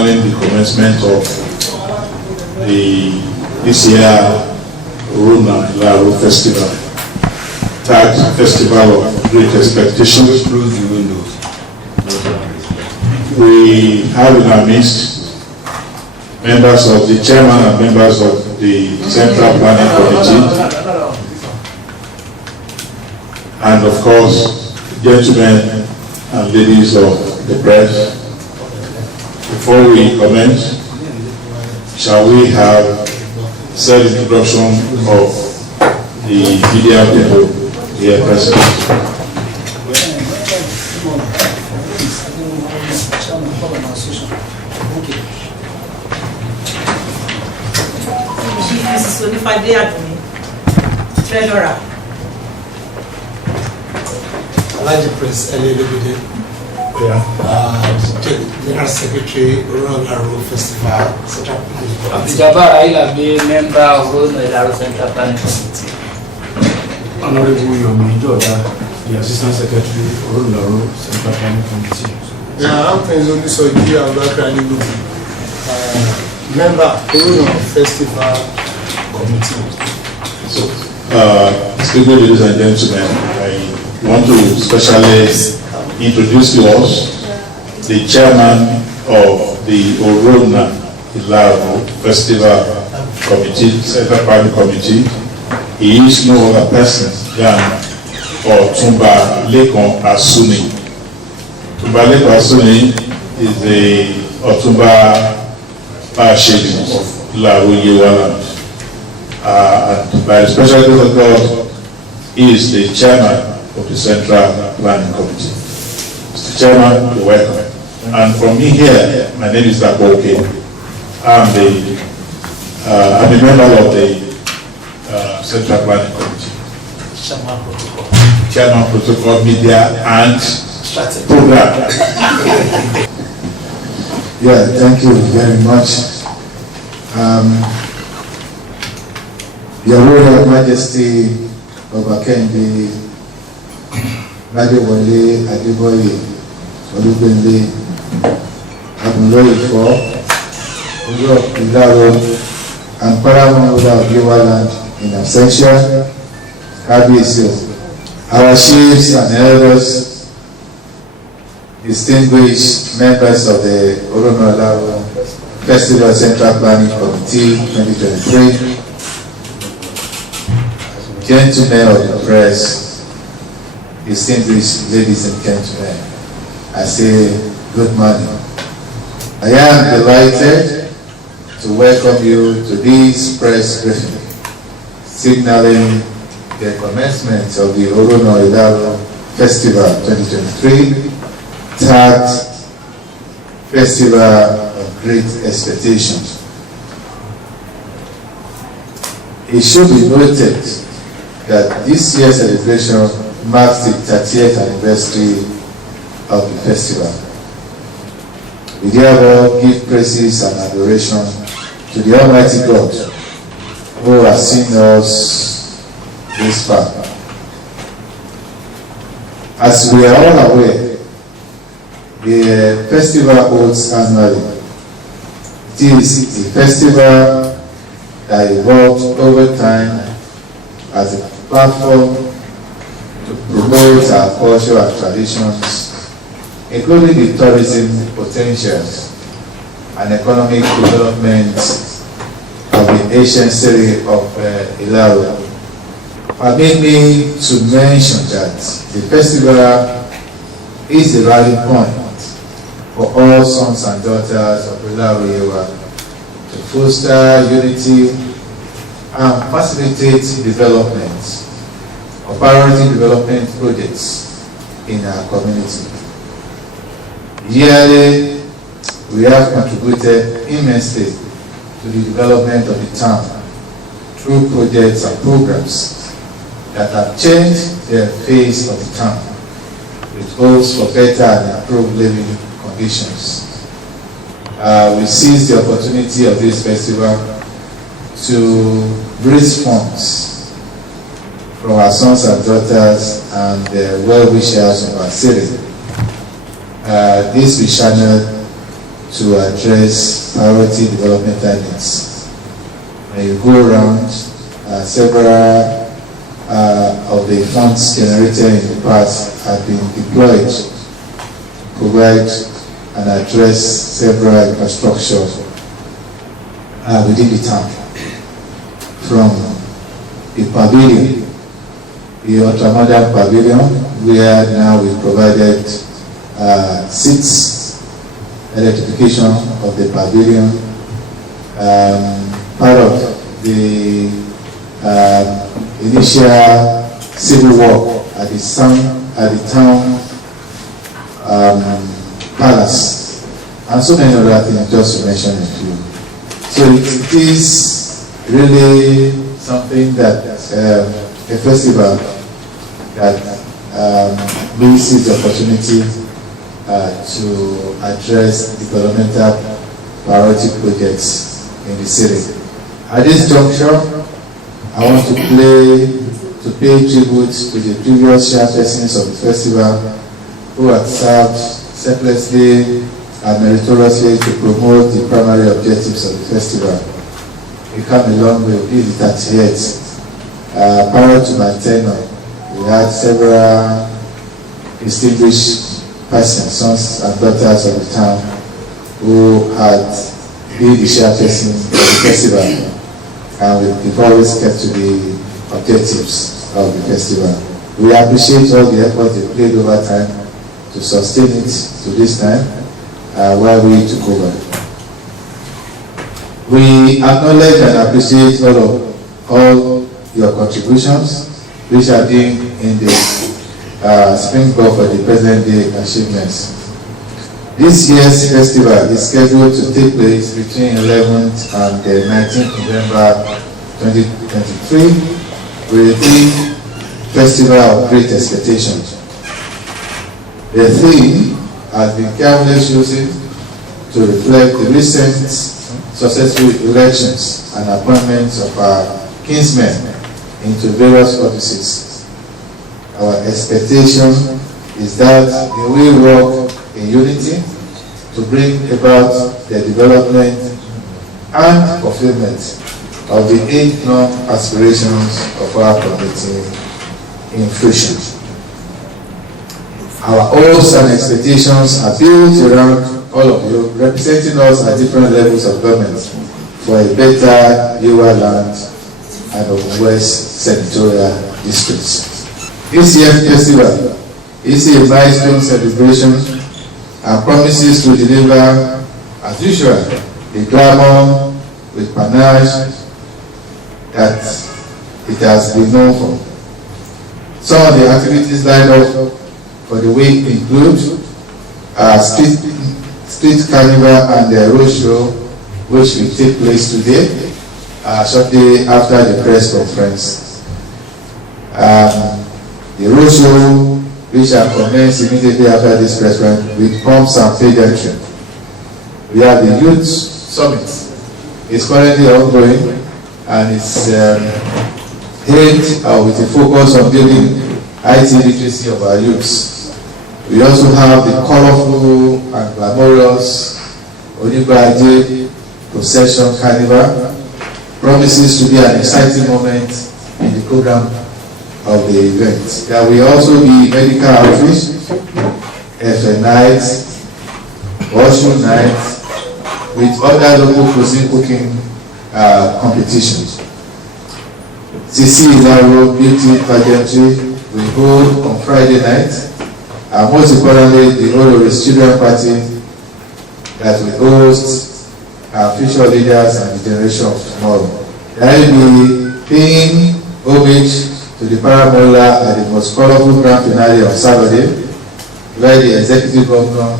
signaling the commencement of this year Oronna Ilaro Festival, that festival of great expectations. Close the windows. We have in our midst members of the chairman and members of the Central Planning Committee, and of course, gentlemen and ladies of the press. Before we commence, shall we have said introduction of the media people here present? Mrs. Olufade Adunni, Treasurer. Alhaji Prince Elelebede, General Secretary, Oronna Ilaro Festival, Central Planning Committee. Abdul Ilabe, member of Oronna Ilaro Central Planning Committee. Honorable Yomi Joda, the Assistant Secretary, Oronna Ilaro Central Planning Committee. Yeah, I'm Prince Onisoji Abubakar, member Oronna Festival Committee. So, excuse me, ladies and gentlemen, I want to specially introduce to us the chairman of the Oronna Ilaro Festival Committee, Central Planning Committee. He is no other person than Otumba Lekon Asuni. Otumba Lekon Asuni is the Otumba Ashedi of Ilaro Yewaland. And by the special grace of God, he is the chairman of the Central Planning Committee. Mr. Chairman, you're welcome. And from me here, my name is Dakoke. I'm a member of the Central Planning Committee. Chairman Protocol, Media and Program. Yeah, thank you very much. Your Royal Majesty Obakendi Radewale Adeboye Olubenle Abunloyefo Oronna Ilaro and Paramount Ruler of Yewaland in absentia, Kabiyesi, our chiefs and elders, distinguished members of the Oronna Ilaro Festival Central Planning Committee 2023, gentlemen of the press, distinguished ladies and gentlemen, I say good morning. I am delighted to welcome you to this press briefing, signaling the commencement of the Oronna Ilaro Festival 2023, tagged Festival of Great Expectations. It should be noted that this year's celebration marks the 30th anniversary of the festival. We therefore give praises and adoration to the Almighty God who has seen us this far. As we are all aware, the festival holds annually. It is the festival that evolved over time as a platform to promote our culture and traditions, including the tourism potentials and economic development of the ancient city of Ilaro. Permit me to mention that the festival is the rally point for all sons and daughters of Ilaro Yewaland to foster unity and facilitate development of priority development projects in our community. Yearly, we have contributed immensely to the development of the town through projects and programs that have changed the face of the town with hopes for better and improved living conditions. We seize the opportunity of this festival to raise funds from our sons and daughters and the well-wishers of our city. This we channel to address priority developmental needs. When you go around, several of the funds generated in the past have been deployed to provide and address several infrastructure within the town. From the pavilion, the ultramodern pavilion, where now we provided 6 electrification of the pavilion, part of the initial civil work at the town palace, and so many other things, just to mention a few. So it is really something that a festival that really sees the opportunity to address developmental priority projects in the city. At this juncture, I want to pay tribute to the previous chairpersons of the festival who have served selflessly and meritoriously to promote the primary objectives of the festival. We come a long way. This is 30 years. Prior to my tenure, we had several distinguished persons, sons and daughters of the town, who had been the chairperson of the festival, and we've always kept to the objectives of the festival. We appreciate all the effort they played over time to sustain it to this time, while we took over. We acknowledge and appreciate all your contributions, which are being in the springboard for the present day achievements. This year's festival is scheduled to take place between 11th and 19th November 2023 with the theme Festival of Great Expectations. The theme has been carefully chosen to reflect the recent successful elections and appointments of our kinsmen into various offices. Our expectation is that they will work in unity to bring about the development and fulfillment of the 8 long aspirations of our community in fruition. Our hopes and expectations are built around all of you, representing us at different levels of government for a better Yoruba land and of West Senatorial districts. This year's festival is a milestone celebration and promises to deliver, as usual, the glamour with panache that it has been known for. Some of the activities lined up for the week include street carnival and the road show, which will take place today, shortly after the press conference. The road show, which shall commence immediately after this press conference, with pumps and pageantry. We have the Youth Summit. It's currently ongoing and it's aimed with a focus on building IT literacy of our youths. We also have the colorful and glamorous Onigbaje Procession Carnival. Promises to be an exciting moment in the program of the event. There will also be medical outreach, FM night, washroom night, with other local cuisine cooking competitions. Oronna Ilaro beauty pageantry will hold on Friday night, and most importantly, the Oronna Children Party that will host our future leaders and the generation of tomorrow. There will be paying homage to the Paramola at the most colorful grand finale on Saturday, where the executive governor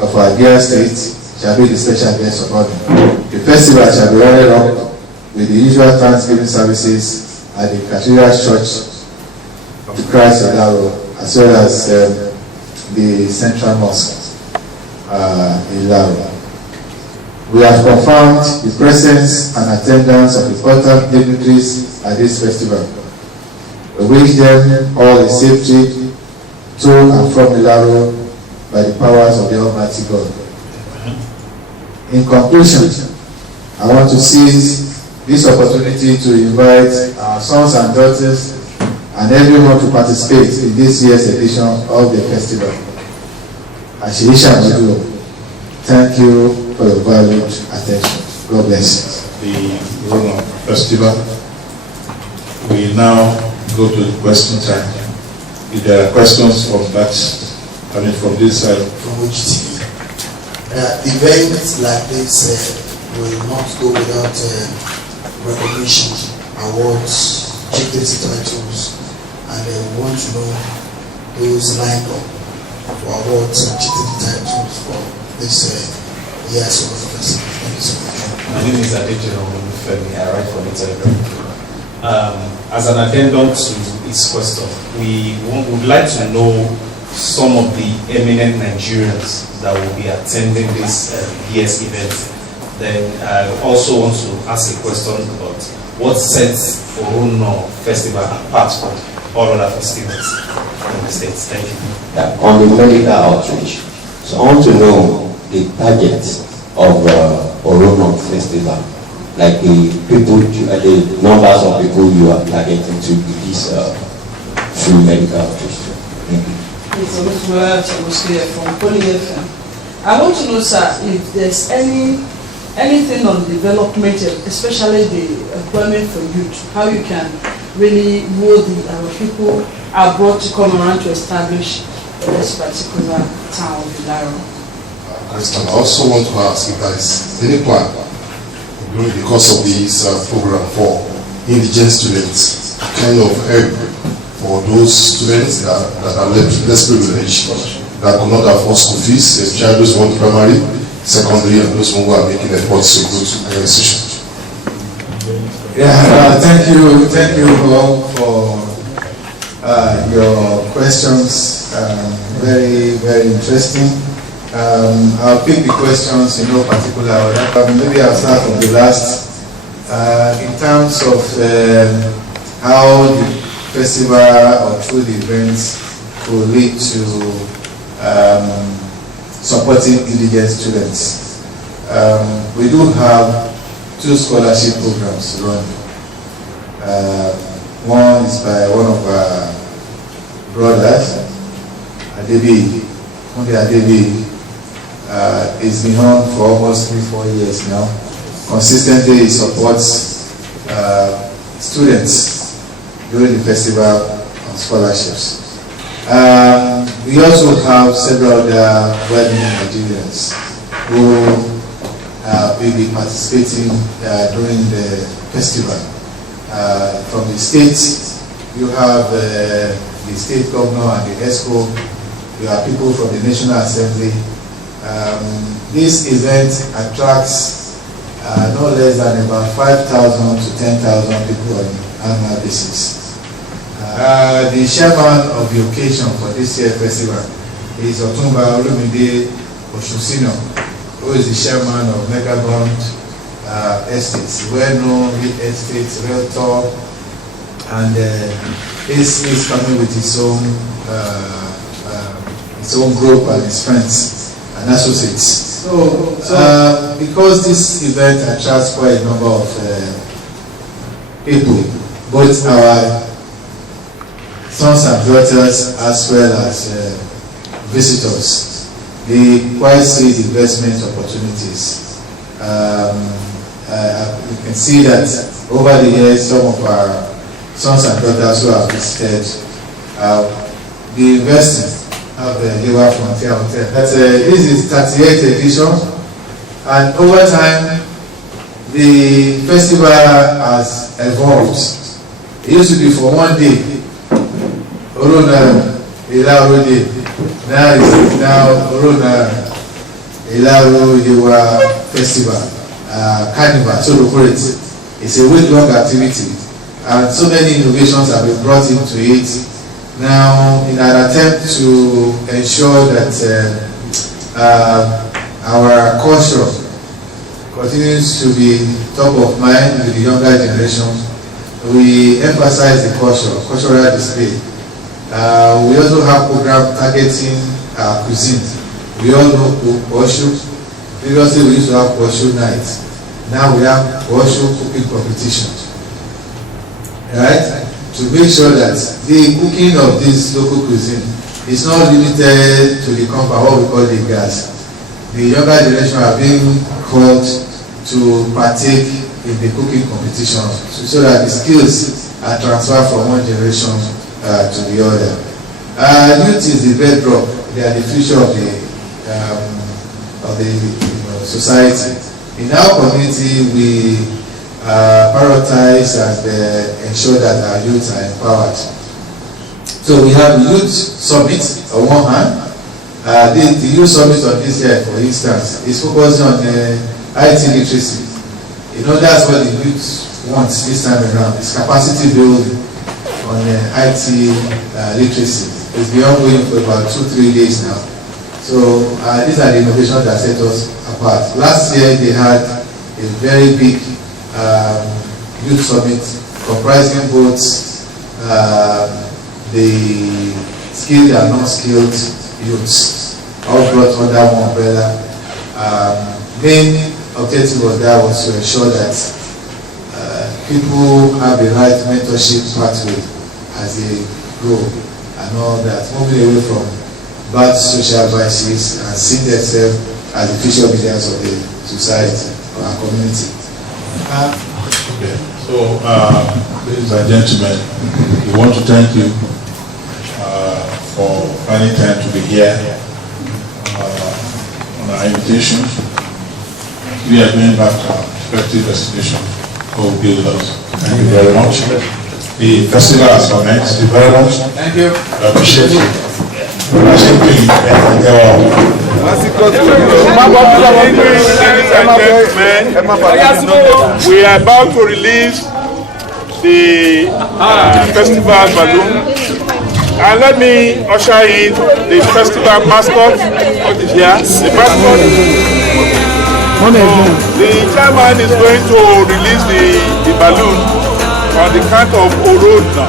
of our dear state shall be the special guest of honor. The festival shall be running up with the usual Thanksgiving services at the Cathedral Church of Christ Ilaro, as well as the Central Mosque Ilaro. We have confirmed the presence and attendance of important dignitaries at this festival. We wish them all a safe trip to and from Ilaro by the powers of the Almighty God. In conclusion, I want to seize this opportunity to invite our sons and daughters and everyone to participate in this year's edition of the festival. Ashirisha Modulo, thank you for your valued attention. God bless you. The Oronna Festival. We now go to the question time. If there are questions from that, from this side. From which team? Events like this will not go without recognition, awards, chieftaincy titles, and we want to know those lined up for awards and chieftaincy titles for this year's Oronna Festival. Thank you so much. My name is Adejiro Femi. I write for the Telegram. As an addendum to this question, we would like to know some of the eminent Nigerians that will be attending this year's event. Then I also want to ask a question about what sets Oronna Festival apart from all other festivals in the States. Thank you. Yeah, on the medical outreach, so I want to know the target of Oronna Festival, like the people, the numbers of people you are targeting to this free medical outreach. Thank you. From Poly FM. I want to know, sir, if there's anything on development, especially the employment for youth, how you can really mold our people abroad to come around to establish this particular town of Ilaro. I also want to ask if there is any plan during the course of this program for indigent students, kind of help for those students that are less privileged, that could not afford school fees, especially those who want primary, secondary, and those who are making efforts to go to higher institutions. Yeah, thank you all for your questions. Very, very interesting. I'll pick the questions in no particular order. Maybe I'll start from the last. In terms of how the festival or through the events will lead to supporting indigent students. We do have 2 scholarship programs running. One is by one of our brothers, Adebi. Adebi is been on for almost 3-4 years now. Consistently he supports students during the festival on scholarships. We also have several other well-known Nigerians who will be participating during the festival. From the states, you have the state governor and the ESCO. You have people from the National Assembly. This event attracts no less than about 5,000 to 10,000 people on an annual basis. The chairman of the occasion for this year's festival is Otumba Olumide Oshusino, who is the chairman of Megabond Estates, well-known estate realtor, and is coming with his own group and his friends and associates. So because this event attracts quite a number of people, both our sons and daughters as well as visitors, they quite see the investment opportunities. You can see that over the years, some of our sons and daughters who have visited, the investing of the Liwa Frontier Hotel. This is 38th edition, and over time, the festival has evolved. It used to be for one day, Oronna Ilaro Day. Now Oronna Ilaro Festival, Carnival, so to put it. It's a week-long activity, and so many innovations have been brought into it. Now, in an attempt to ensure that our culture continues to be top of mind with the younger generation, we emphasize the cultural display. We also have programs targeting cuisine. We all know Oshu, Previously, we used to have Osho nights. Now we have Osho cooking competition. Right? To make sure that the cooking of this local cuisine is not limited to the compound, what we call the gas. The younger generation are being called to partake in the cooking competition so that the skills are transferred from one generation to the other. Youth is the bedrock. They are the future of the society. In our community, we prioritize and ensure that our youth are empowered. So we have Youth Summit on one hand. The Youth Summit on this year, for instance, is focusing on IT literacy. You know, that's what the youth wants this time around. It's capacity building on IT literacy. It's been ongoing for about 2-3 days now. So these are the innovations that set us apart. Last year they had a very big youth summit comprising both the skilled and non-skilled youths, all brought under one umbrella. Main objective of that was to ensure that people have the right mentorship pathway as they grow and all that, moving away from bad social vices and seeing themselves as the future leaders of the society or our community. Okay. So, ladies and gentlemen, we want to thank you for finding time to be here on our invitation. We are going back to our respective destination. God will be with us. Thank you very much. The festival has commenced. Thank you very much. Thank you. I appreciate you. We are about to release the festival balloon, and let me usher in the festival mascot. Yes, the mascot. The chairman is going to release the balloon on the count of Oronna.